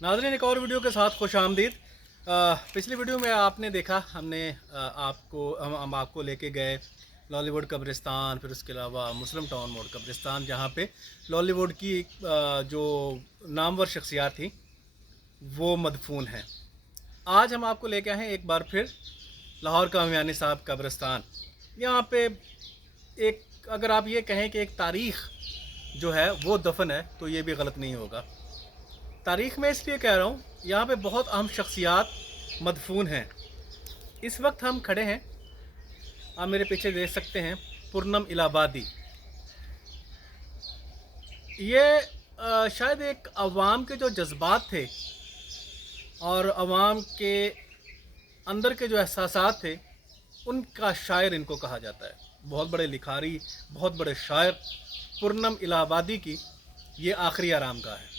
नाज़रीन, एक और वीडियो के साथ खुश आमदीद। पिछली वीडियो में आपने देखा, हमने हम आपको लेके गए लॉलीवुड कब्रिस्तान, फिर उसके अलावा मुस्लिम टाउन मोड़ कब्रिस्तान, जहाँ पे लॉलीवुड की जो नामवर शख्सियात थी वो मदफून हैं। आज हम आपको लेके आए हैं एक बार फिर लाहौर का अमियानी साहब कब्रिस्तान। यहाँ पे एक, अगर आप ये कहें कि एक तारीख़ जो है वो दफन है, तो ये भी गलत नहीं होगा। तारीख़ में इसलिए कह रहा हूँ, यहाँ पे बहुत अहम शख्सियात मदफून हैं। इस वक्त हम खड़े हैं, आप मेरे पीछे देख सकते हैं, पूनम इलाहाबादी। ये शायद एक अवाम के जो जज्बात थे और अवाम के अंदर के जो एहसासात थे, उनका शायर इनको कहा जाता है। बहुत बड़े लिखारी, बहुत बड़े शायर पूनम इलाहाबादी की ये आखिरी आरामगाह है।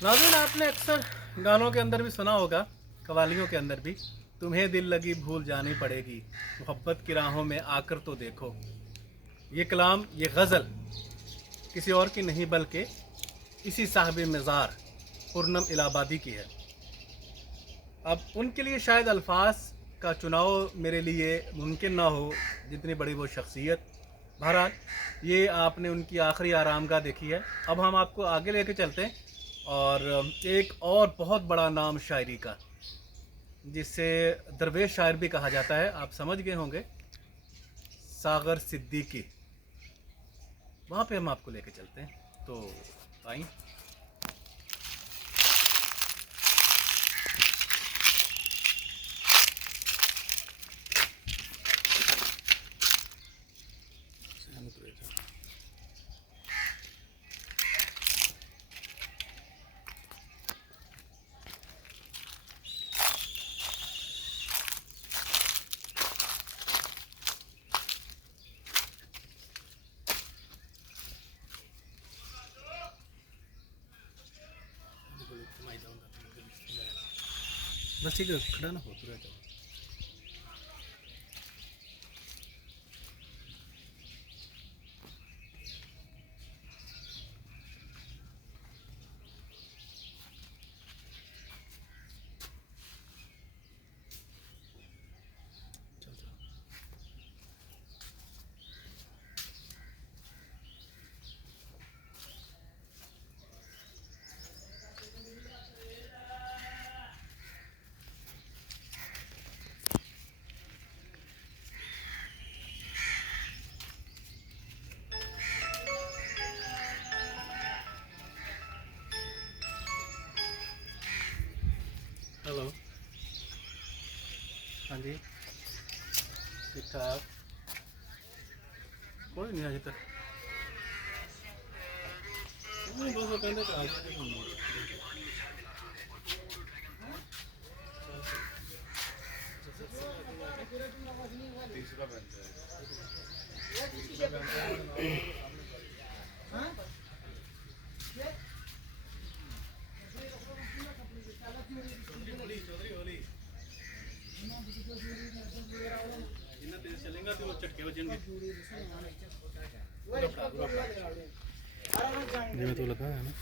नाज़रीन, आपने अक्सर गानों के अंदर भी सुना होगा, कवालियों के अंदर भी, तुम्हें दिल लगी भूल जानी पड़ेगी, मोहब्बत की राहों में आकर तो देखो। ये कलाम, ये गज़ल किसी और की नहीं बल्कि इसी साहिब मज़ार पूनम इलाहाबादी की है। अब उनके लिए शायद अल्फाज का चुनाव मेरे लिए मुमकिन ना हो, जितनी बड़ी वो शख्सियत। बहरहाल, ये आपने उनकी आखिरी आरामगाह देखी है। अब हम आपको आगे लेके चलते हैं और एक और बहुत बड़ा नाम शायरी का, जिसे दरवेश शायर भी कहा जाता है, आप समझ गए होंगे, सागर सिद्दीकी। वहाँ पे हम आपको लेके चलते हैं, तो आइए। बस ठीक है, खड़ा ना हो पूरा। हेलो, हाँ जी, ठीक ठाक। कोई नहीं अजे तक नहीं, बस वो कहते आ चलेगा तो वो चटके बजेंगे। जिवें तो लगा है ना।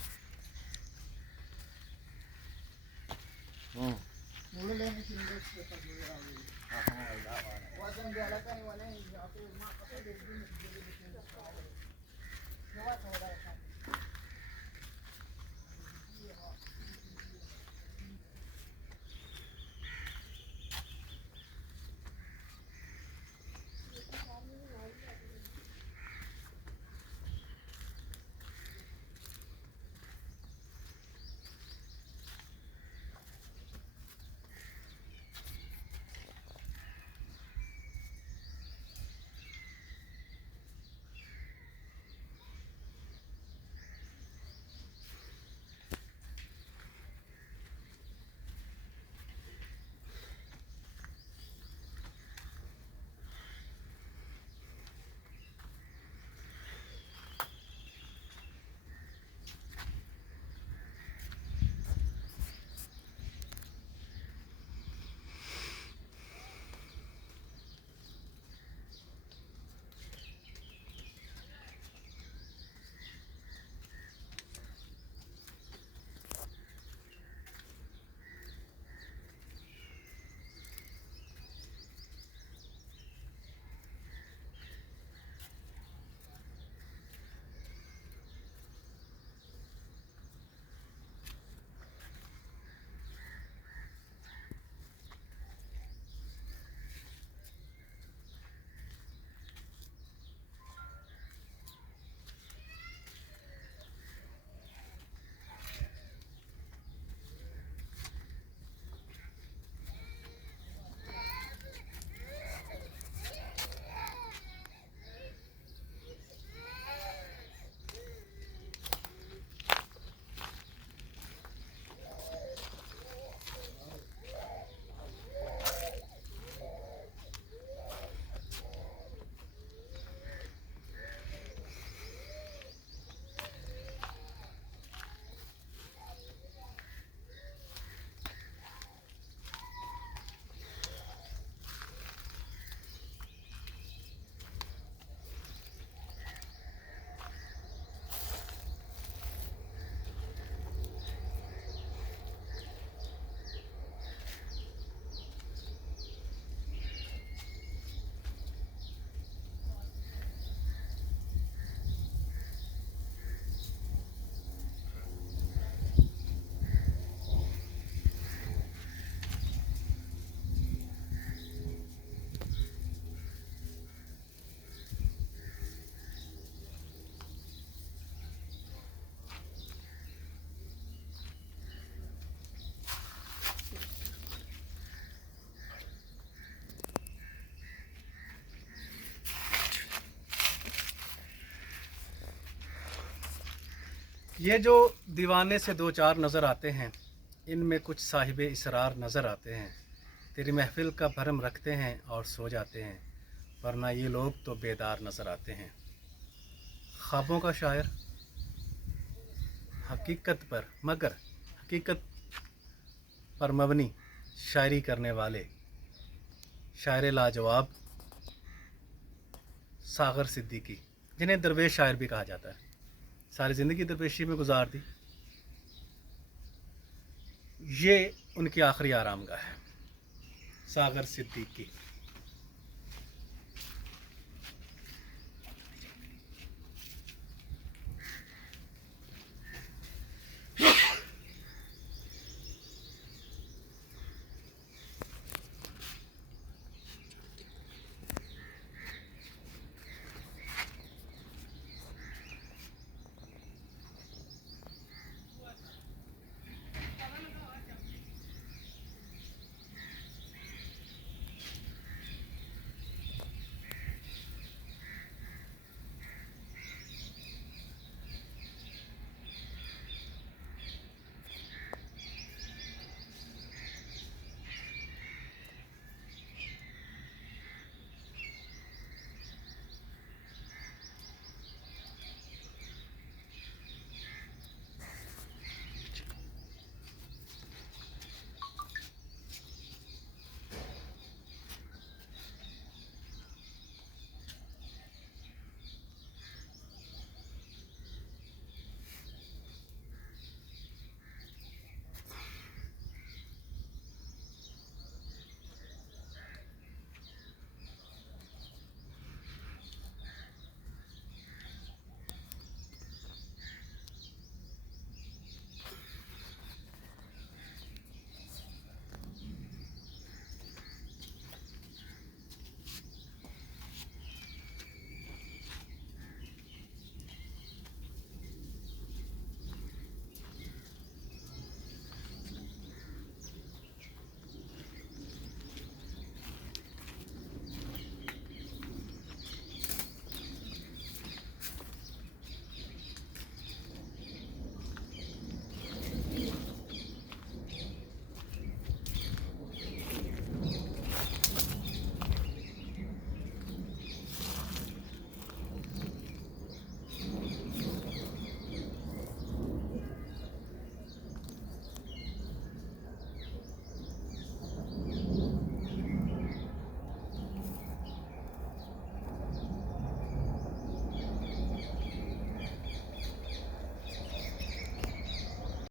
ये जो दीवाने से दो चार नज़र आते हैं, इनमें कुछ साहिब इसरार नज़र आते हैं। तेरी महफिल का भरम रखते हैं और सो जाते हैं, वरना ये लोग तो बेदार नज़र आते हैं। ख्वाबों का शायर, हकीकत पर मगर हकीकत पर मबनी शायरी करने वाले शायर लाजवाब सागर सिद्दीकी, जिन्हें दरवेश शायर भी कहा जाता है। सारी ज़िंदगी दरवेशी में गुजार दी। ये उनकी आखिरी आरामगाह है, सागर सिद्दीकी।